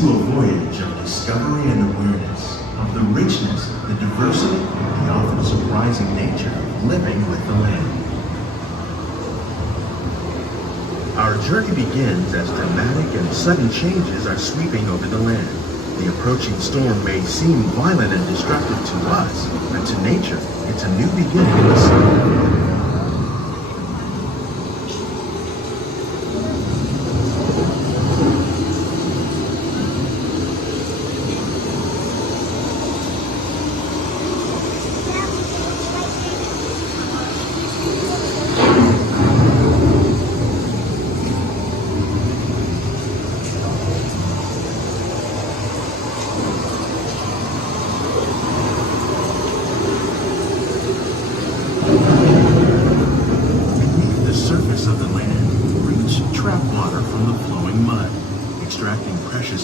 to a voyage of discovery and awareness of the richness, the diversity, and the often surprising nature of living with the land. Our journey begins as dramatic and sudden changes are sweeping over the land. The approaching storm may seem violent and destructive to us, but to nature, it's a new beginning in the sun.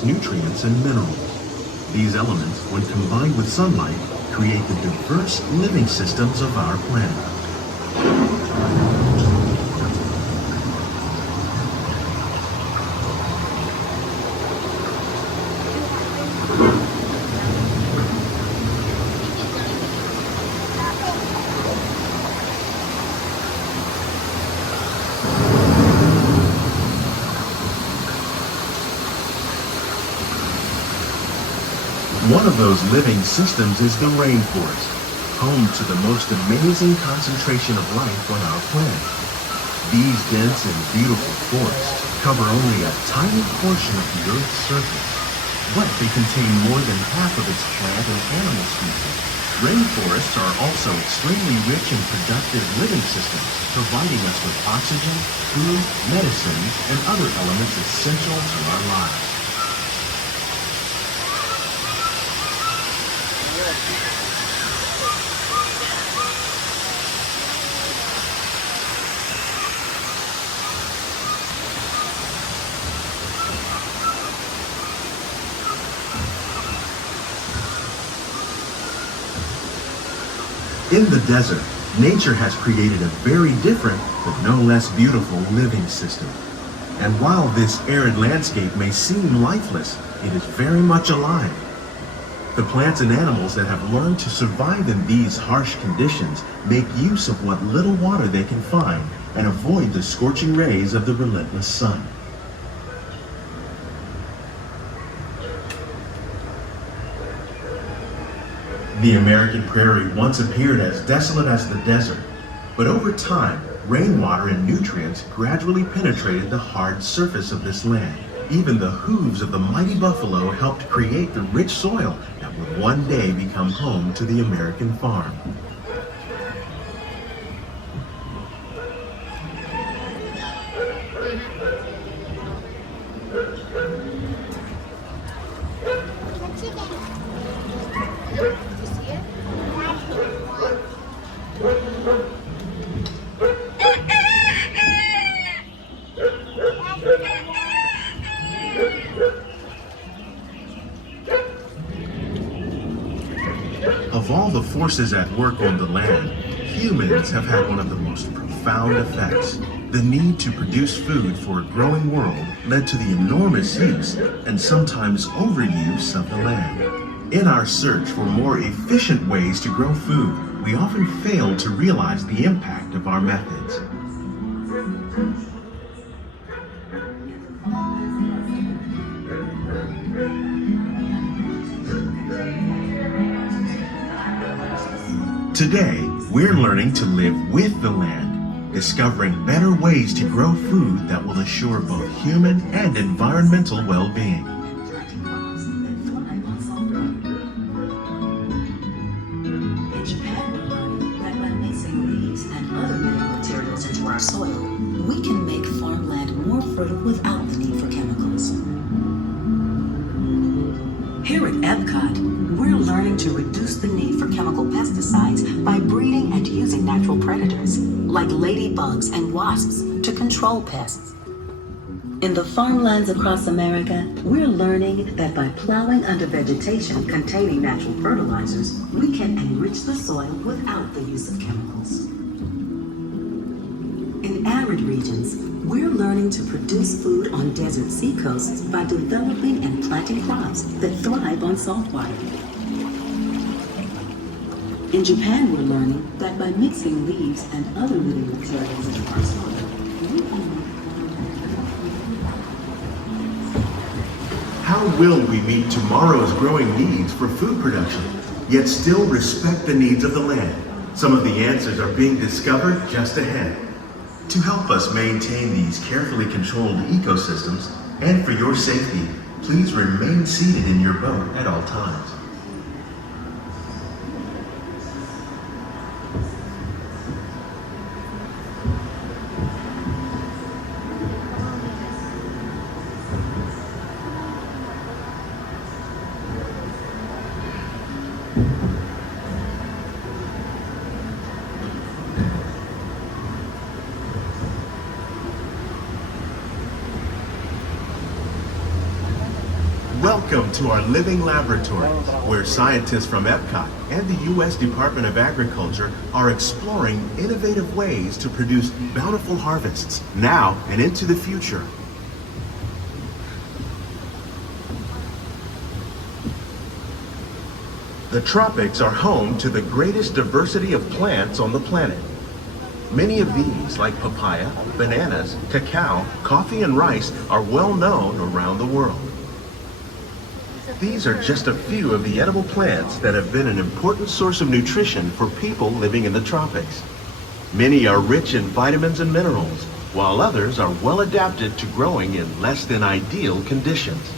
Nutrients and minerals. These elements, when combined with sunlight, create the diverse living systems of our planet. One of those living systems is the rainforest, home to the most amazing concentration of life on our planet. These dense and beautiful forests cover only a tiny portion of the Earth's surface, but they contain more than half of its plant and animal species. Rainforests are also extremely rich and productive living systems, providing us with oxygen, food, medicines, and other elements essential to our lives. In the desert, nature has created a very different, but no less beautiful living system. And while this arid landscape may seem lifeless, it is very much alive. The plants and animals that have learned to survive in these harsh conditions make use of what little water they can find and avoid the scorching rays of the relentless sun. The American prairie once appeared as desolate as the desert, but over time, rainwater and nutrients gradually penetrated the hard surface of this land. Even the hooves of the mighty buffalo helped create the rich soil that would one day become home to the American farm. Of all the forces at work on the land, humans have had one of the most profound effects. The need to produce food for a growing world led to the enormous use and sometimes overuse of the land. In our search for more efficient ways to grow food, we often fail to realize the impact of our methods. Today, we're learning to live with the land, discovering better ways to grow food that will assure both human and environmental well-being. In Japan, we're learning that by mixing leaves and other living materials into our soil, we can make farmland more fertile without the need for chemicals. Here at Epcot, we're learning to reduce the need for chemical pesticides by breeding and using natural predators, like ladybugs and wasps, to control pests. In the farmlands across America, we're learning that by plowing under vegetation containing natural fertilizers, we can enrich the soil without the use of chemicals. In arid regions, we're learning to produce food on desert seacoasts by developing and planting crops that thrive on salt water. In Japan, we're learning that by mixing leaves and other living materials into our soil, we can make. How will we meet tomorrow's growing needs for food production, yet still respect the needs of the land? Some of the answers are being discovered just ahead. To help us maintain these carefully controlled ecosystems, and for your safety, please remain seated in your boat at all times. Welcome to our living laboratories, where scientists from Epcot and the U.S. Department of Agriculture are exploring innovative ways to produce bountiful harvests now and into the future. The tropics are home to the greatest diversity of plants on the planet. Many of these, like papaya, bananas, cacao, coffee, and rice, are well known around the world. These are just a few of the edible plants that have been an important source of nutrition for people living in the tropics. Many are rich in vitamins and minerals, while others are well adapted to growing in less than ideal conditions.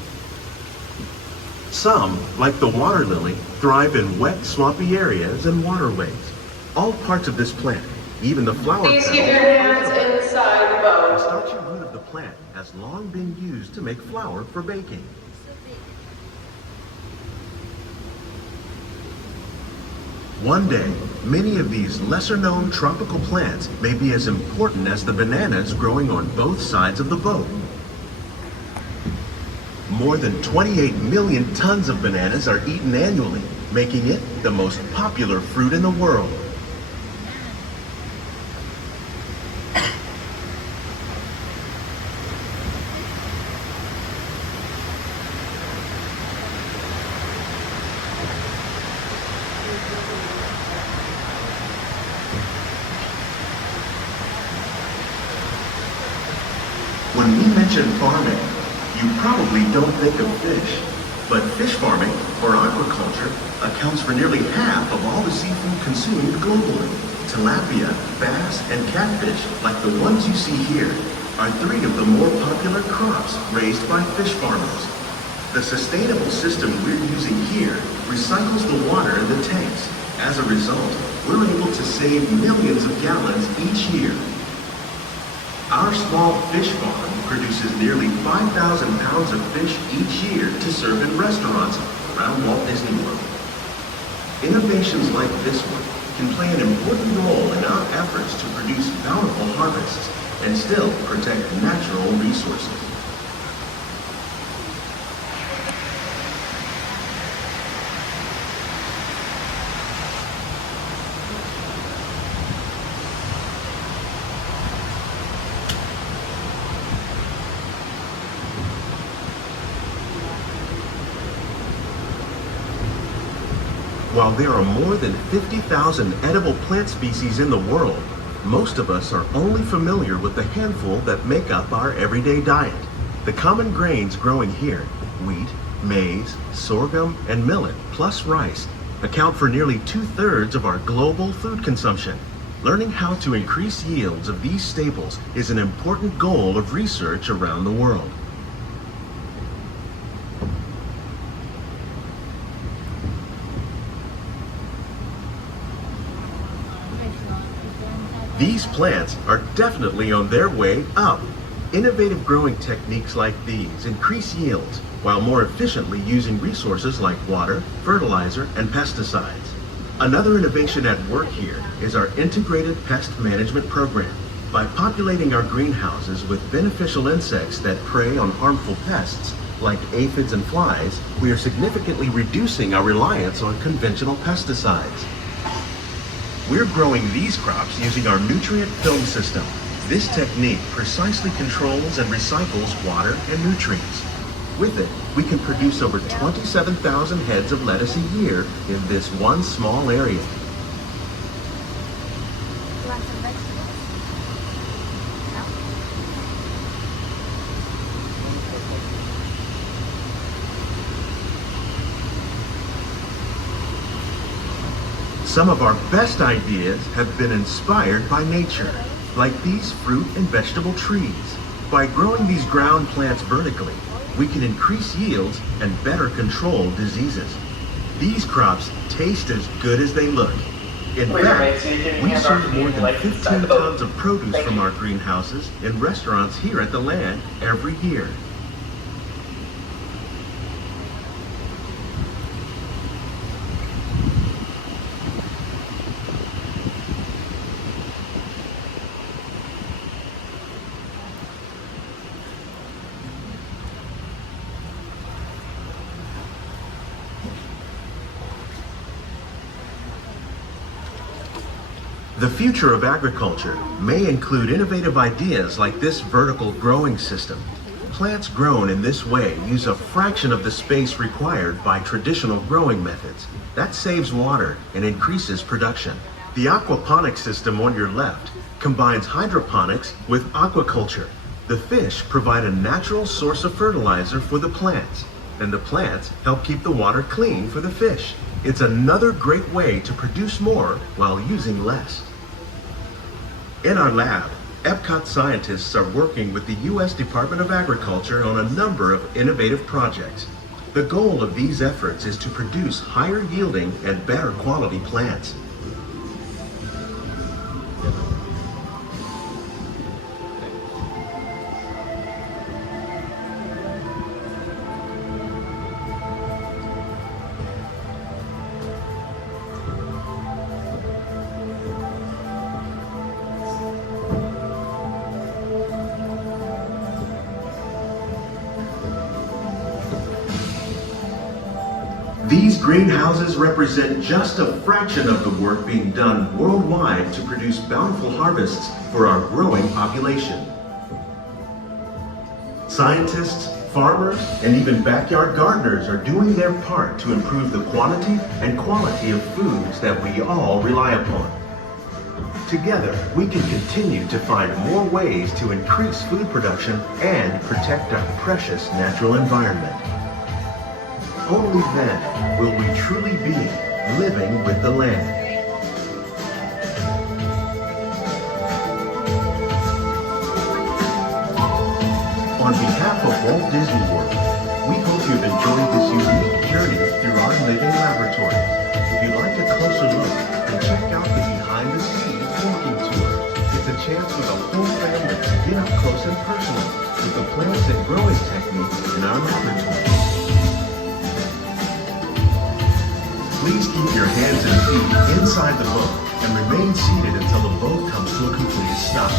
Some, like the water lily, thrive in wet, swampy areas and waterways. All parts of this plant, even the flower Please petals, keep your hands inside the the boat. starchy root of the plant has long been used to make flour for baking. One day, many of these lesser-known tropical plants may be as important as the bananas growing on both sides of the boat. More than 28 million tons of bananas are eaten annually, making it the most popular fruit in the world. When we mention farming, you probably don't think of fish. But fish farming, or aquaculture, accounts for nearly half of all the seafood consumed globally. Tilapia, bass, and catfish, like the ones you see here, are three of the more popular crops raised by fish farmers. The sustainable system we're using here recycles the water in the tanks. As a result, we're able to save millions of gallons each year. Our small fish farm produces nearly 5,000 pounds of fish each year to serve in restaurants around Walt Disney World. Innovations like this one can play an important role in our efforts to produce bountiful harvests and still protect natural resources. While there are more than 50,000 edible plant species in the world, most of us are only familiar with the handful that make up our everyday diet. The common grains growing here, wheat, maize, sorghum, and millet, plus rice, account for nearly 2/3 of our global food consumption. Learning how to increase yields of these staples is an important goal of research around the world. These plants are definitely on their way up. Innovative growing techniques like these increase yields while more efficiently using resources like water, fertilizer, and pesticides. Another innovation at work here is our integrated pest management program. By populating our greenhouses with beneficial insects that prey on harmful pests, like aphids and flies, we are significantly reducing our reliance on conventional pesticides. We're growing these crops using our nutrient film system. This technique precisely controls and recycles water and nutrients. With it, we can produce over 27,000 heads of lettuce a year in this one small area. You want some vegetables? No? Some of our best ideas have been inspired by nature, like these fruit and vegetable trees. By growing these ground plants vertically, we can increase yields and better control diseases. These crops taste as good as they look. In fact, we serve more than 15 tons of produce from our greenhouses in restaurants here at the land every year. The future of agriculture may include innovative ideas like this vertical growing system. Plants grown in this way use a fraction of the space required by traditional growing methods. That saves water and increases production. The aquaponics system on your left combines hydroponics with aquaculture. The fish provide a natural source of fertilizer for the plants, and the plants help keep the water clean for the fish. It's another great way to produce more while using less. In our lab, Epcot scientists are working with the U.S. Department of Agriculture on a number of innovative projects. The goal of these efforts is to produce higher yielding and better quality plants. These greenhouses represent just a fraction of the work being done worldwide to produce bountiful harvests for our growing population. Scientists, farmers, and even backyard gardeners are doing their part to improve the quantity and quality of foods that we all rely upon. Together, we can continue to find more ways to increase food production and protect our precious natural environment. Only then will we truly be living with the land. On behalf of Walt Disney World, we hope you've enjoyed this unique journey through our living laboratory. If you'd like a closer look, then check out the behind-the-scenes walking tour. It's a chance for the whole family to get up close and personal with the plants and growing techniques in our laboratory. Please keep your hands and feet inside the boat and remain seated until the boat comes to a complete stop.